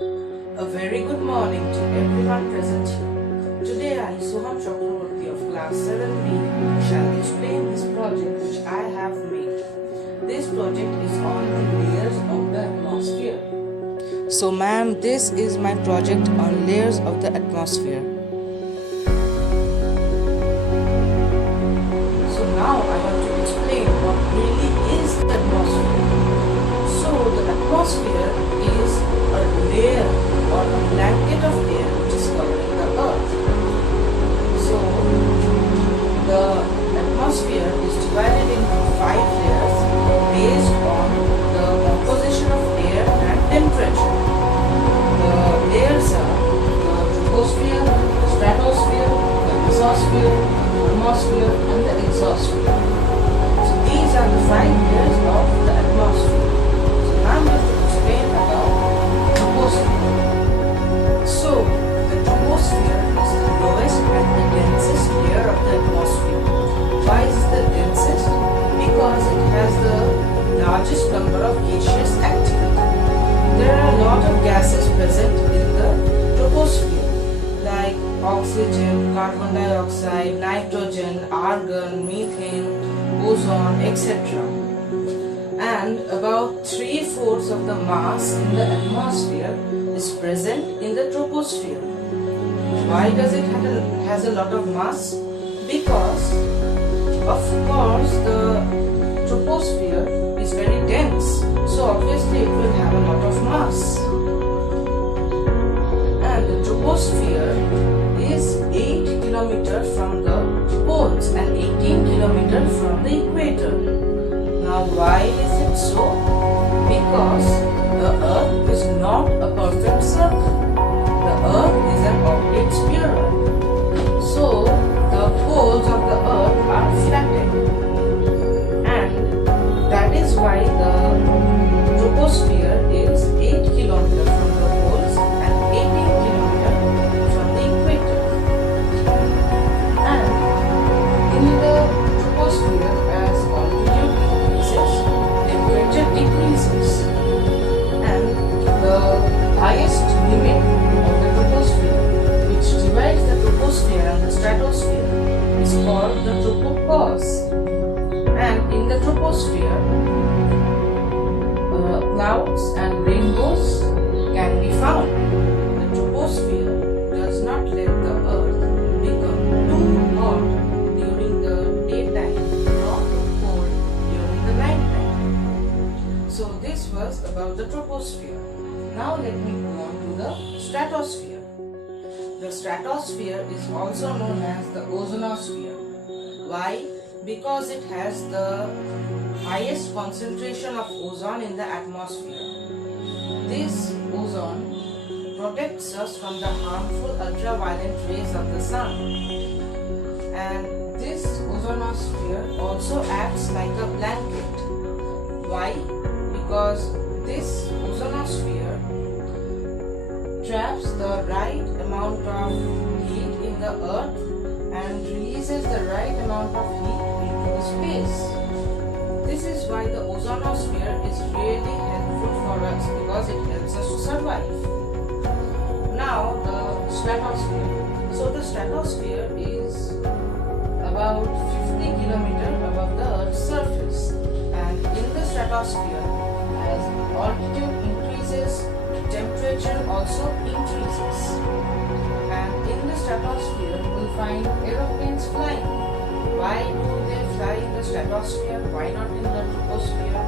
A very good morning to everyone present here. Today I, Soham Chakraborty of class 7B, shall explain this project which I have made. This project is on the layers of the atmosphere. So ma'am, this is my project on layers of the atmosphere. So now I have to explain what really is the atmosphere. So the atmosphere is a layer or a blanket of air which is covering the earth. So the atmosphere is divided into 5 layers based on the composition of air and temperature. The layers are the troposphere, the stratosphere, the mesosphere, the thermosphere and the exosphere. So these are the 5 layers of the atmosphere. So now I'm going to explain about troposphere. So, the troposphere is the lowest and the densest layer of the atmosphere. Why is it the densest? Because it has the largest number of gaseous activity. There are a lot of gases present in the troposphere like oxygen, carbon dioxide, nitrogen, argon, methane, ozone, etc. And about 3/4 of the mass in the atmosphere is present in the troposphere. Why does it has a lot of mass? Because of course the troposphere is very dense, so obviously it will have a lot of mass. And the troposphere is 8 km from the poles and 18 km from the equator. Now why is it so? Because the earth is not a perfect circle. The earth is an oblate spheroid. So the poles of the earth are flattened. And that is why the troposphere is 8 km from the poles and 18 km from the equator. And in the troposphere, as altitude increases, temperature decreases. And the highest limit of the troposphere, which divides the troposphere and the stratosphere, is called the tropopause. And in the troposphere, clouds and rainbows can be found. The troposphere does not let the earth become too hot during the daytime nor too cold during the nighttime. So this was about the troposphere. Now let me go on to the stratosphere. The stratosphere is also known as the ozonosphere. Why? Because it has the highest concentration of ozone in the atmosphere. This ozone protects us from the harmful ultraviolet rays of the sun. And this ozonosphere also acts like a blanket. Why? Because this ozonosphere traps the right amount of heat in the earth and releases the right amount of heat into the space. This is why the ozonosphere is really helpful for us because it helps us to survive. Now the stratosphere. So the stratosphere is about 50 km above the Earth's surface, and in the stratosphere, as altitude increases, temperature also increases. And in the stratosphere, you will find aeroplanes flying. Why do they fly in the stratosphere? Why not in the troposphere?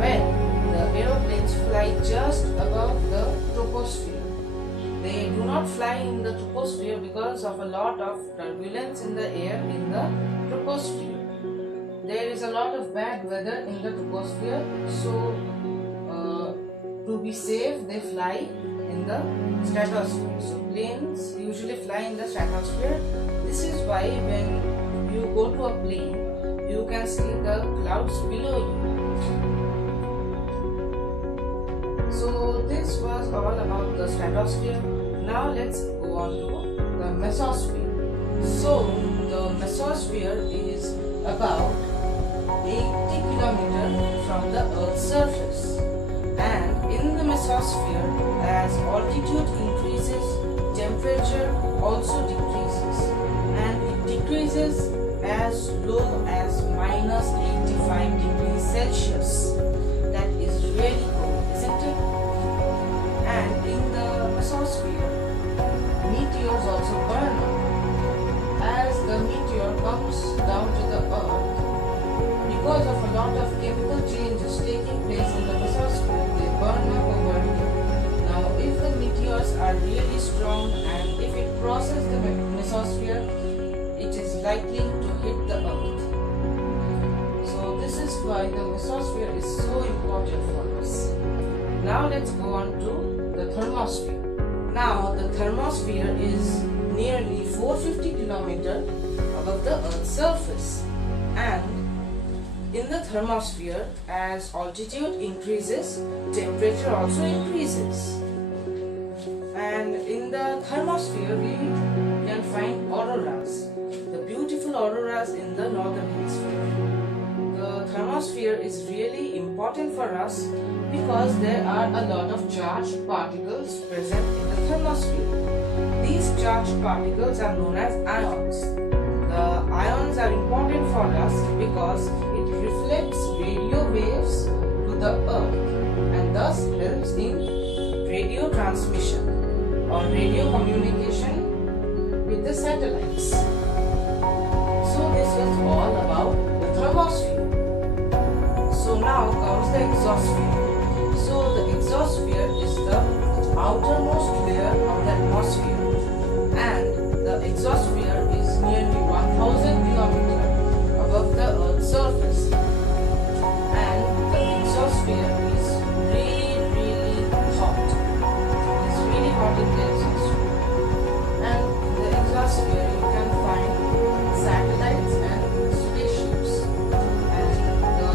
Well, the aeroplanes fly just above the troposphere. They do not fly in the troposphere because of a lot of turbulence in the air in the troposphere. There is a lot of bad weather in the troposphere, so to be safe, they fly in the stratosphere. So planes usually fly in the stratosphere. This is why when you go to a plane, you can see the clouds below you. So this was all about the stratosphere. Now let's go on to the mesosphere. So the mesosphere is about 80 km from the Earth's surface. And in the mesosphere, as altitude altitude increases, temperature also decreases, and it decreases as low as minus 85 degrees Celsius. That is really cold, isn't it? And in the mesosphere, meteors also burn up. As the meteor comes down to the earth, because of a lot of chemical changes taking place in the mesosphere, they burn up over here. Now, if the meteors are really strong and if it crosses the mesosphere, it is likely to hit the earth. So this is why the mesosphere is so important for us. Now let's go on to the thermosphere. Now the thermosphere is nearly 450 kilometers above the Earth's surface, and in the thermosphere, as altitude increases, temperature also increases. And in the thermosphere, we can find auroras, the beautiful auroras in the northern hemisphere. The thermosphere is really important for us because there are a lot of charged particles present in the thermosphere. These charged particles are known as ions. The ions are important for us because it reflects radio waves to the earth and thus helps in radio transmission or radio communication with the satellites. So this was all about the thermosphere. So now comes the exosphere. So the exosphere is the outermost layer of the atmosphere, and the exosphere is nearly 1000 kilometers above the Earth's surface. And the exosphere is really hot. It's really hot in the exosphere. And in the exosphere you can find satellites and spaceships. And the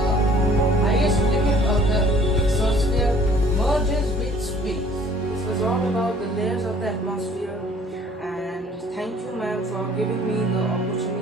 highest limit of the exosphere merges with space. This was all about the layers of the atmosphere. And thank you, ma'am, for giving me the opportunity